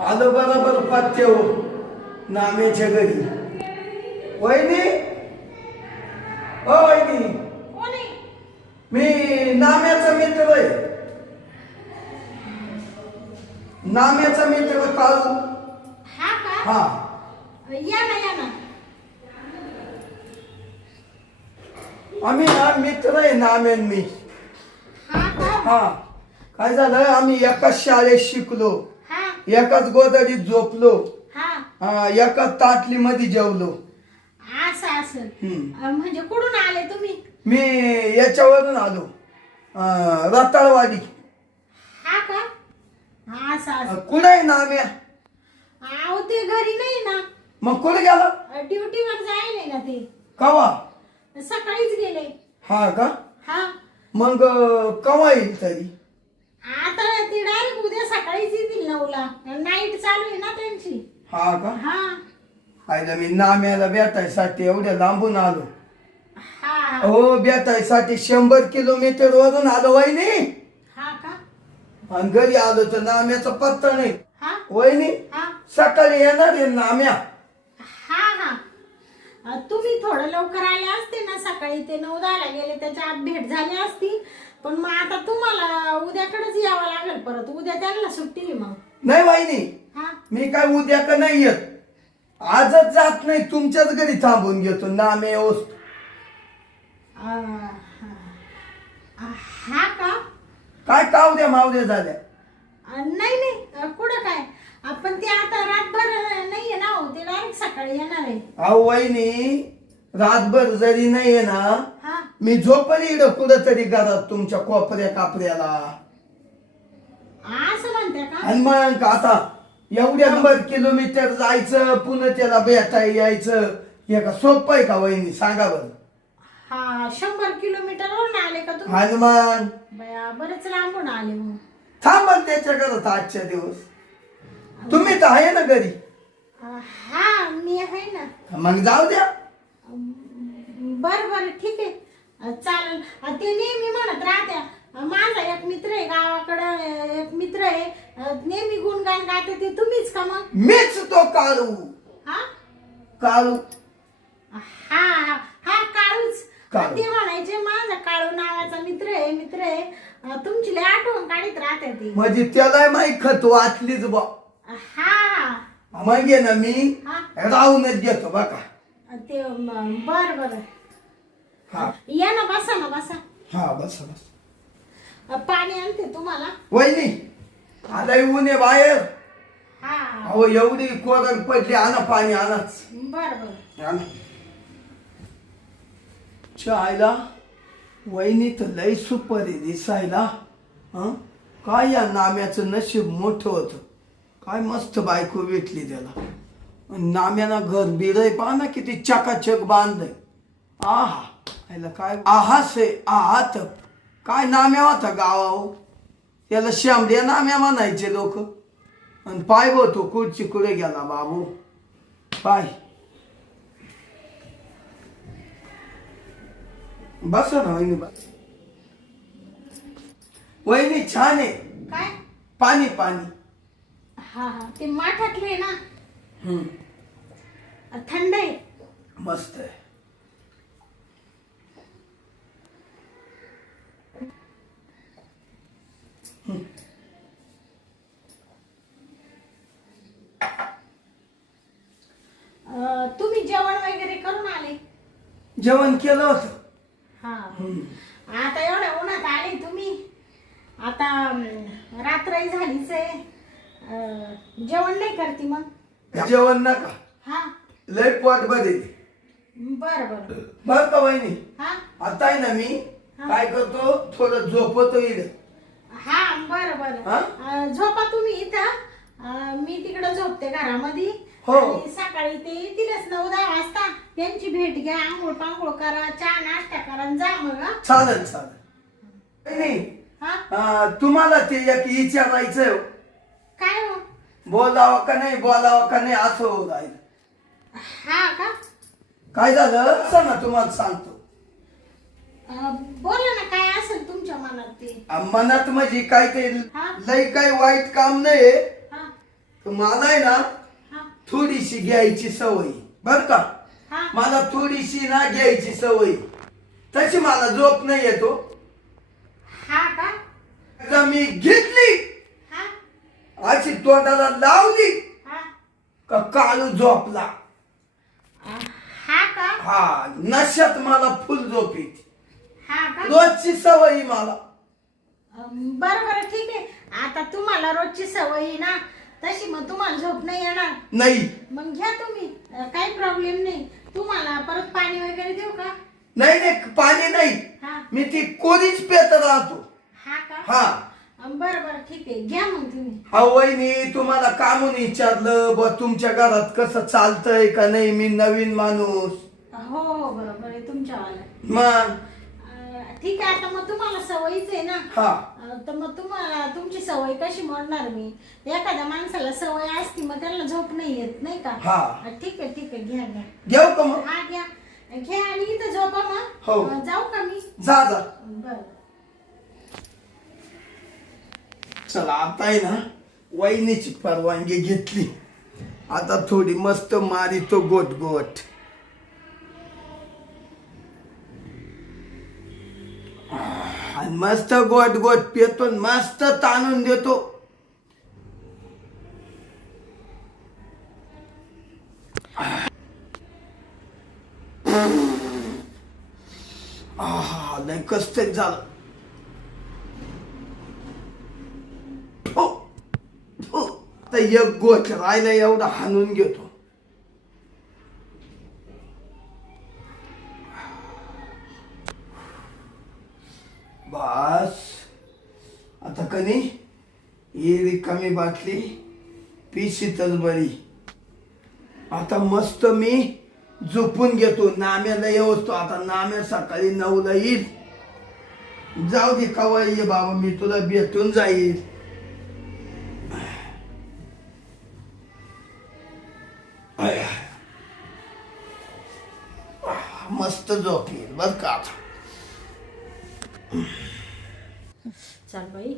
आलो बरोबर पत्ते हो नाम्याच्या घरी. वहिनी, ओ वहिनी, कोणी? मी नाम्याचा मित्र आहे. नाम्याचा मित्र काळू. हा का? हा, या ना या ना. आम्ही ना मित्र आहे नाम्यान मी. हा का? हा, काय झालं आम्ही एकाच शाळेत शिकलो, हा एकाच गोदडीत झोपलो, हा एकाच ताटली मध्ये जेवलो. असं असं. हम्म. म्हणजे कुठून आले तुम्ही? मी याच्यावरून आलो, रताळवाडी. हा का? असं असं. कुठे आहे नाम्या? अहो ते घरी नाही ना, मग कुठे गेला? ड्युटीवर जायले ना ते. कवा? सकाळीच गेले. हा का? हा मग कवा येईल तरी? आता ते डायरेक्ट उद्या सकाळीच येतील 9ला. नाईट चालू आहे ना त्यांची. हा का? हा आयला मी नाम्याला भेटायसाठी एवढ्या लांबून आलो. हा हो, भेटायसाठी 100 किलोमीटर वरून आलो वहिनी. हा का? आणि घरी आलो तर नाम्याचा पत्ता नाही. हा वहिनी, हा सकाळी येणार आहे नाम्या. हा हा. तुम्ही थोडं लवकर आले असते ना, सकाळी ते 9-10ला गेले, त्याच्या आत भेट झाली असती. पण मग आता तुम्हाला उद्याकडेच यावं लागेल परत. उद्या त्यांना सुट्टी आहे मग. नाही वहिनी, हा मी काय उद्या का नाही येत. आजच जात नाही, तुमच्याच घरी थांबून घेतो नाम्या येऊस. हा का? काय कावद्या मावद्या झाल्या? नाही नाही, कुठं काय. आपण ते आता रातभर नाहीये ना हो, ते डायरेक्ट सकाळी येणार आहे. अहो वहिनी, रातभर जरी नाहीये ना, हा मी झोपली इकडं कुठं तरी घरात तुमच्या कोपऱ्या कापऱ्याला. असं म्हणते का? आणि मग आता एवढ्या 100 किलोमीटर जायचं, पुन्हा त्याला भेटाय यायचं, हे का सोपं आहे का वहिनी, सांगा बरं. हा 100 किलोमीटरवरून आले का तुम्ही? आणि मग बया, बरेच लांबून आले मग. थांबल त्याच्या घरात आजच्या दिवस. तुम्ही तर आहे ना घरी, हा मी आहे ना. मग जाऊ द्या. बर बर ठीक आहे, चालेल. ते नेहमी म्हणत राहत्या, माझा एक मित्र आहे गावाकडं, एक मित्र आहे नेहमी गुणगान गाते, ते तुम्हीच का मग? मीच तो काळू. हा काळू. हा हा हा काळूच. काळू. ते म्हणायचे माझा काळू नावाचा मित्र आहे, मित्र आहे. तुमची लय आठवण काढीत राहते ती. म्हणजे त्याला माही खत वाचलीच बा. हा मग ये ना मी हा राहूनच घेतो बघा. ते बर बर. हा या ना, बसा ना, बसा. हा, बस बस. पाणी आणते तुम्हाला. वहिनी, आता ऊन आहे बाहेर. हा अहो एवढी कोरड पडली, आणा पाणी आणाच. बर बर. आणा. चायला वहिनी तर लय सुपर आहे दिसायला. हं? काय या नाम्याचं नशीब मोठं होतं. काय मस्त बायको भेटली त्याला. नाम्याना घर बिरय पहा ना, किती चकाचक बांधलंय. आहा, याला काय आहास आहे, आहात. काय नाम्या होता गावाहो, त्याला शांबड्या नाम्या म्हणायचे लोक. आणि पाय बो तो कुठची कुठे गेला बाबू. पाय बस ना वहिनी, बस. वहिनी छान आहे. काय? पाणी पाणी. हा हा, ते माठातले ना, हम्म, थंड आहे. मस्त आहे. तुम्ही जेवण वगैरे करून आले? जेवण केलं होतं. हा. हम्म. आता एवढ्या उन्हात आले तुम्ही, आता रात्रही झालीच आहे. जेवण नाही करते मग? जेवण नका, हा लय पोट बरे. बर बर. बर का वहिनी, हा आता आहे ना मी काय करतो, थोडं झोपतो इकडे. हा बर बर. हा? झोपा तुम्ही इथं, मी तिकडे झोपते घरामध्ये. हो. आणि सकाळी ते येतीलच 9-10 वाजता. त्यांची भेट घ्या, आंघोळ पांघोळ करा, चहा नाश्ता करा आणि जा मग. हा? चालेल चालेल. वहिनी, हा तुम्हाला ते एक विचारायचं, काय हो? बोलावं का नाही असं होत आहे. हा का? काय झालं सांगा, तुम्हाला सांगतो. बोला ना, काय असेल तुमच्या मनात ते. मनात म्हणजे काय ते हा? लय काही वाईट काम नाही. हा तर मला आहे ना हा थोडीशी घ्यायची सवय बर का. हा मला थोडीशी ना घ्यायची सवय. तशी मला झोप नाही येतो. हा का एकदा मी घेतली हा अशी तोंडाला लावली हा का काळू झोपला. हा का हा नशात मला फुल झोप येते. हा का रोजची सवय आहे मला. बरं बरं ठीक आहे. आता तुम्हाला रोजची सवय आहे ना तशी मग तुम्हाला झोप नाही येणार. नाही मग घ्या तुम्ही काही प्रॉब्लेम नाही. तुम्हाला परत पाणी वगैरे देऊ का? नाही नाही पाणी नाही. हा मी ती कोणीच पेत राहतो. हा का हा बरं बरं ठीक आहे घ्या मग तुम्ही. हा वहिनी तुम्हाला का म्हणून विचारलं बा तुमच्या घरात कसं चालतंय का नाही. मी नवीन माणूस. हो हो बरोबर आहे तुमच्यावाला. मग ठीक आहे. आता मग तुम्हाला सवयीच आहे ना. हा तर मग तुम्हाला तुमची सवय कशी मोडणार मी. एखाद्या माणसाला सवय असती मग त्याला झोप नाही येत नाही का. हा. ठीक आहे ठीक आहे घ्या घ्या. घेऊ का मग. हा घ्या घ्या आणि इथं झोपा मग. हो. जाऊ का मी. जा जा. बरं चला आता आहे ना वहिनीची परवानगी घेतली. आता थोडी मस्त मारितो गोट गोट. आणि मस्त गोट गोट पितो आणि मस्त ताणून देतो. लय कसतरी झालं. हो हो तर एक गोट राहिला एवढा हाणून घेतो. बस आता कनी ही रिकामी बाटली पिशीतच बरी. आता मस्त मी झोपून घेतो. नाम्याला येऊतो. आता नाम्या सकाळी 9ला येईल. जाऊ दे कवा ये बाबा मी तुला भेटून जाईल. मस्त झोप येईल बर का आता. चल बाई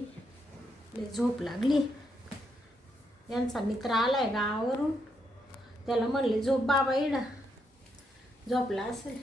लय झोप लागली. यांचा मित्र आलाय गावावरून. त्याला म्हणले झोप बाबा इड. झोपला असेल.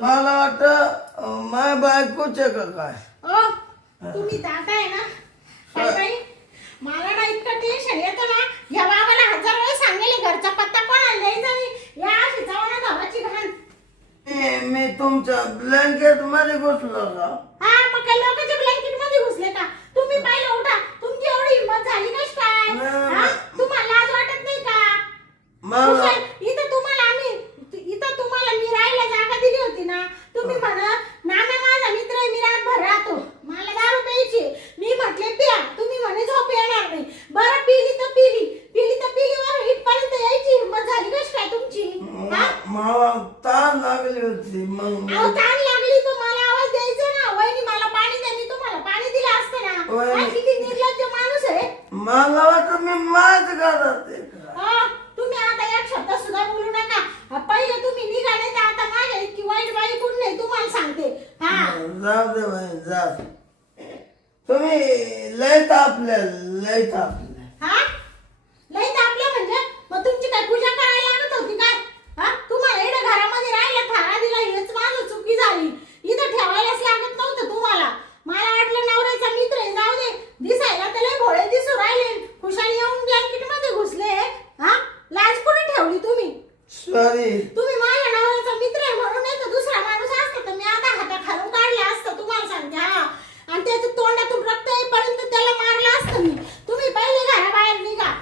मला वाटतं माय बायकोचे का काय ओ तुम्ही दादा आहे ना काय बाई मला ना इतकं टेन्शन येतं ना या बाबाला 1000 वेळा सांगेल घरचा पत्ता कोणाला द्यायचा नाही या अशी जावना धावाची घाण मी तुमच्या ब्लँकेट मध्ये घुसलो का हा मग काय लोकांच्या ब्लँकेट मध्ये घुसले का तुम्ही पाहिलं उठा तुमची एवढी हिंमत झाली कश काय हा? तुम्हाला लाज वाटत नाही का मला इथं तुम्हाला मी राहायला जागा दिली होती ना तुम्ही म्हणा नाना माझा मित्र आहे मी रातभर राहतो मला दारू प्यायची मी म्हटले प्या तुम्ही म्हणे झोप येणार नाही बरं पिली तर पिलीवर इथपर्यंत यायची हिंमत झाली कश काय तुमची हा मला ताण लागली होती मग अहो ताण लागली तर मला आवाज द्यायचा ना वहिनी मला पाणी द्या मी तुम्हाला पाणी दिलं असतं ना वहिनी. हा, किती निर्लज्ज माणूस आहे मला वाटतं मी माझ करत आहे का? हा, तुम्ही आता एक शब्द सुद्धा बोलू नका पहिले तुम्ही निघाले तर आता माझ्या इतकी वाईट बाई कोण नाही तुम्हाला सांगते हा जाऊ दे बाई जा तुम्ही लय तापल्या हा लई तापलं म्हणजे मग तुमची काय पूजा करायला लागत होती काय हा तुम्हाला इकडे घरामध्ये राहिलं थारा दिला हेच माझं चुकी झाली इथं ठेवायलाच लागत नव्हतं तुम्हाला मला वाटलं नवऱ्याचा मित्र आहे जाऊ दे दिसायला तर लय भोळे दिसू राहिले खुशाली येऊन ब्लँकेट मध्ये घुसले हा लाज कुठे ठेवली तुम्ही सॉरी तुम्ही माझ्या नवऱ्याचा मित्र आहे म्हणून नाही तर दुसरा माणूस असता तर मी आता हातात खालून काढला असतं तुम्हाला सांगते हा आणि त्याच्या तोंडातून रक्त येईपर्यंत त्याला मारलं असतं मी तुम्ही पहिले घराबाहेर निघा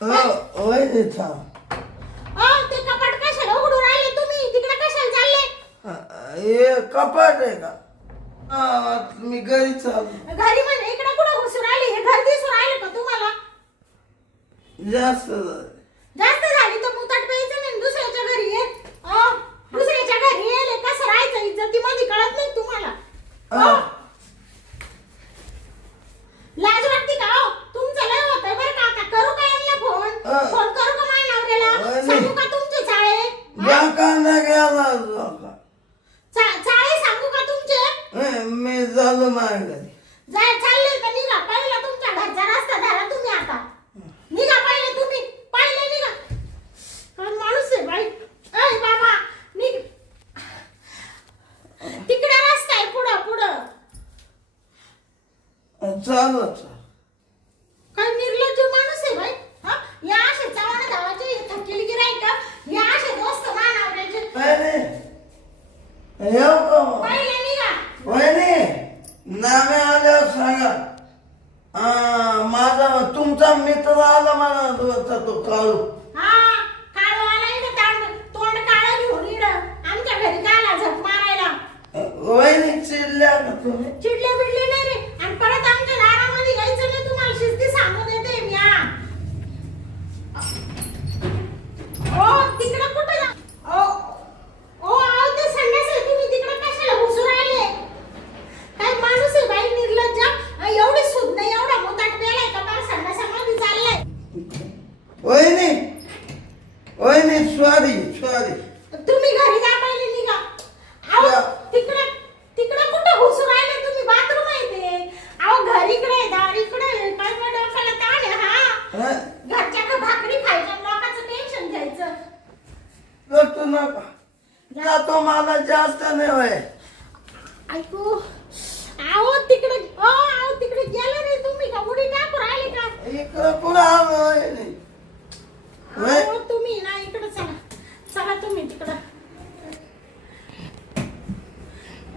वय थांब ते कपाट कशाला उघडून राहिले तुम्ही तिकडे कशाला चालले हे कपाट आहे का मी घरी चाललो घरी म्हणजे इकडे कुठं घुसून राहिले हे घर दिसून राहिले का तुम्हाला जास्त झालं. जास्त झाली तर मुताट प्यायचं नाही दुसऱ्याच्या घरी ये दुसऱ्याच्या घरी येले कसं राहायचं इज्जतीमध्ये कळत नाही तुम्हाला लाज वाटते का हो तुमचं लय होतंय बरं का आता करू का यांना फोन करू का माझ्या नवऱ्याला सांगू का तुमचे चाळे कांदा गेला चाळे सांगू का तुमचे मी झालो माझ्या घरी चालले तर निघा पहिला तुमच्या घरचा रस्ता धरा तुम्ही आता निघा पहिले निघा काय माणूस आहे बाई ऐ बाबा निघ तिकडे रस्ता आहे पुढं चालू काय निर्लज्ज माणूस आहे बाई हा या अशा चव्हाणा धावाचे थकेली गिराई का या अशा दोस्त मानावऱ्याचे येऊ का पहिले निघा वहिनी नामे आल्यावर सांगा माझा तुमचा मित्र आला मला तो काळू हा काळू आला इकडे तोंड काळं घेऊन इकडं आमच्या घरी काला झक मारायला वहिनी चिडल्या का तुम्ही चिडले बिडले नाही रे आणि परत आमच्या दारामध्ये यायचं नाही तुम्हाला शिस्ती सांगून देते मी हा तिकडे कुठे जा आओ ते संडास आहे तुम्ही तिकडे कशाला घुसू राहिले काय माणूस आहे बाई निर्लज्ज एवढी सुध नाही एवढा मोताट पेलाय का मला संडासामध्ये चाललाय वहिनी सॉरी तुम्ही घरी जा पहिले निघा आओ तिकडे कुठं घुसू राहिले तुम्ही बाथरूम आहे ते आओ घरीकडे दारीकडे काय डोक्याला ताण आहे हा घरच्या का भाकरी खायच्या लोकांचं टेन्शन घ्यायचं तू नका तो मला जास्त नाही होय ऐकू आओ तिकडे गेला रे तुम्ही का उडी टाकू राहिले का इकडं कुठं आलो आओ तुम्ही ना इकडे चला तुम्ही तिकडं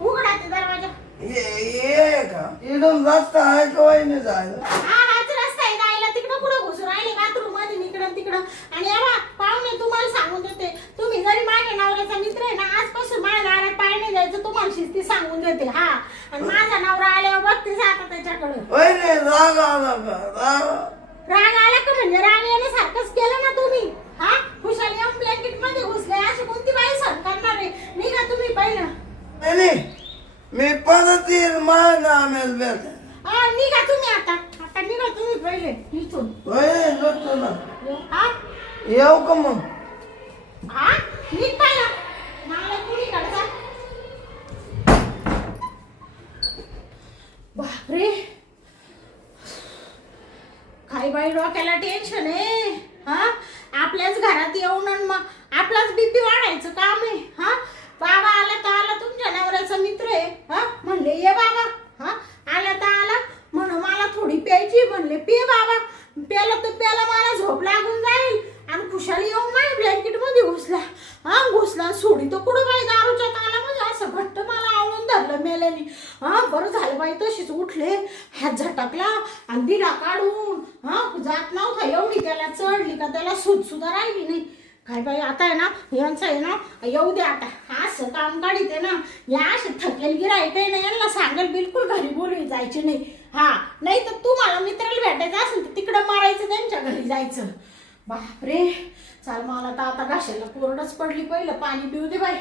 उघडा ते दरवाजा ये का इकडून रस्ता आहे का वहिनी जायला हाच रस्ता आहे जायला तिकडं कुठं घुसून राहिले बाथरूम मध्ये इकडं तिकडं आणि यावा पाहुणे तुम्हाला सांगून देते तुम्ही जरी माझ्या नवऱ्याचा मित्र आहे ना आजपासून माझ्या दारात पाय नाही द्यायचं तुम्हाला शिस्ती सांगून देते हा आणि माझा नवरा आल्यावर बघते जाता त्याच्याकडे वहिनी राग आला का राग आला का म्हणजे राग येण्यासारखंच केलं ना तुम्ही हा खुशाली येऊन ब्लँकेट मध्ये घुसले अशी कोणती बाई सहन करणार आहे निघा तुम्ही पहिलं वहिनी मी परत येईल माझ्या नामेल भेट निघा तुम्ही आता निघा तुम्ही पहिले इथून वहिनी लुटतो ना हा येऊ का मग हा निघ पहिला मला कुणी काढता बापरे काय बाई डोक्याला टेन्शन आहे हा आपल्याच घरात येऊन आणि मग आपलाच बीपी वाढायचं काम आहे हा बाबा आला तर आला मित्राचा मित्र आहे. हा म्हणले ये बाबा. हा आला तर आला म्हण मला थोडी प्यायची. म्हणले पे बाबा. प्याला तर प्याला, मला झोप लागून जाईल. आणि खुशाली येऊन माझ्या ब्लँकेट मध्ये घुसला. हा घुसला सोडी तर कुठं बाई दारूच्या ताला म्हणजे असं घट्ट मला आवळून धरलं मेल्याने. हा बरं झालं बाई तशीच उठले, हात झटकला आणि दिला काढून. हा जात नव्हता एवढी त्याला चढली का त्याला सूज सुद्धा राहिली नाही. काय बाई आता आहे ना यांचं आहे ना येऊ दे आता. असं काम काढीते ना या असे थकेल गिराईक आहे ना यांना सांगेल बिलकुल घरी बोलवी जायचे नाही. हा नाही तर तुम्हाला मित्राला भेटायचं असेल तर तिकडं मारायचं त्यांच्या घरी जायचं. बापरे चाल मला तर आता घाशाला कोरडच पडली. पहिलं पाणी पिऊ दे बाई.